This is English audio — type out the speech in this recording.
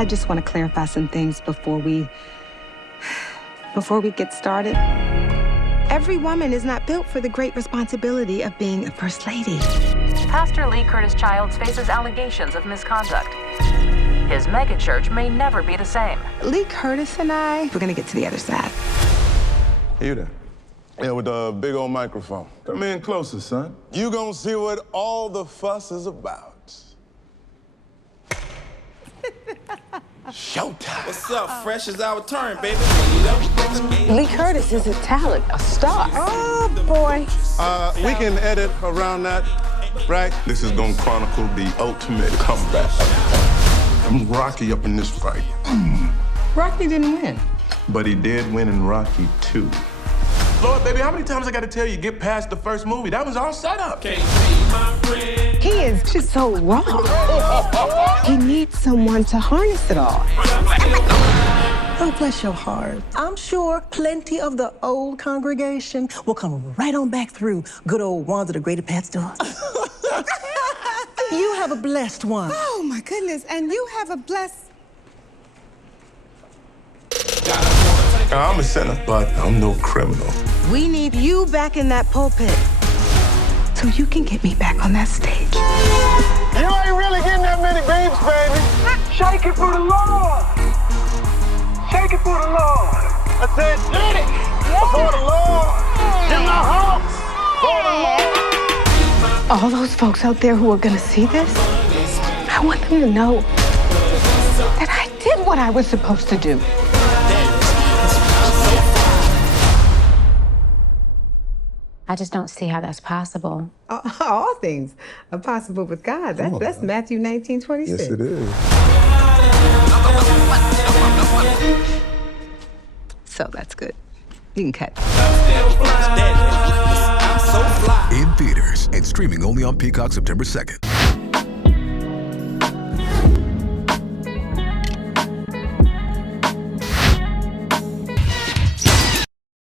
I just want to clarify some things before we get started. Every woman is not built for the great responsibility of being a first lady. Pastor Lee-Curtis Childs faces allegations of misconduct. His megachurch may never be the same. Lee-Curtis and we're gonna get to the other side. You there? Yeah, with the big old microphone. Come in closer, son. You gonna see what all the fuss is about. Showtime. What's up? Fresh is our turn, baby. Lee-Curtis is a talent, a star. Oh, boy. We can edit around that, right? This is gonna chronicle the ultimate comeback. I'm Rocky up in this fight. Rocky didn't win. But he did win in Rocky 2. Lord, baby, how many times I gotta tell you, get past the first movie? That was all set up. He is just so wrong. He needs someone to harness it all. Oh, bless your heart. I'm sure plenty of the old congregation will come right on back through good old Wanda the Great at Pat's door. You have a blessed one. Oh, my goodness. And you have a blessed... I'm a sinner, but I'm no criminal. We need you back in that pulpit so you can get me back on that stage. You ain't really getting that many babes, baby. Shake it for the Lord. Shake it for the Lord. I said, get it for the Lord. Give my heart for the Lord. All those folks out there who are gonna see this, I want them to know that I did what I was supposed to do. I just don't see how that's possible. All things are possible with God. That's Matthew 19:26. Yes, it is. So that's good. You can cut. I'm so fly. In theaters and streaming only on Peacock September 2nd.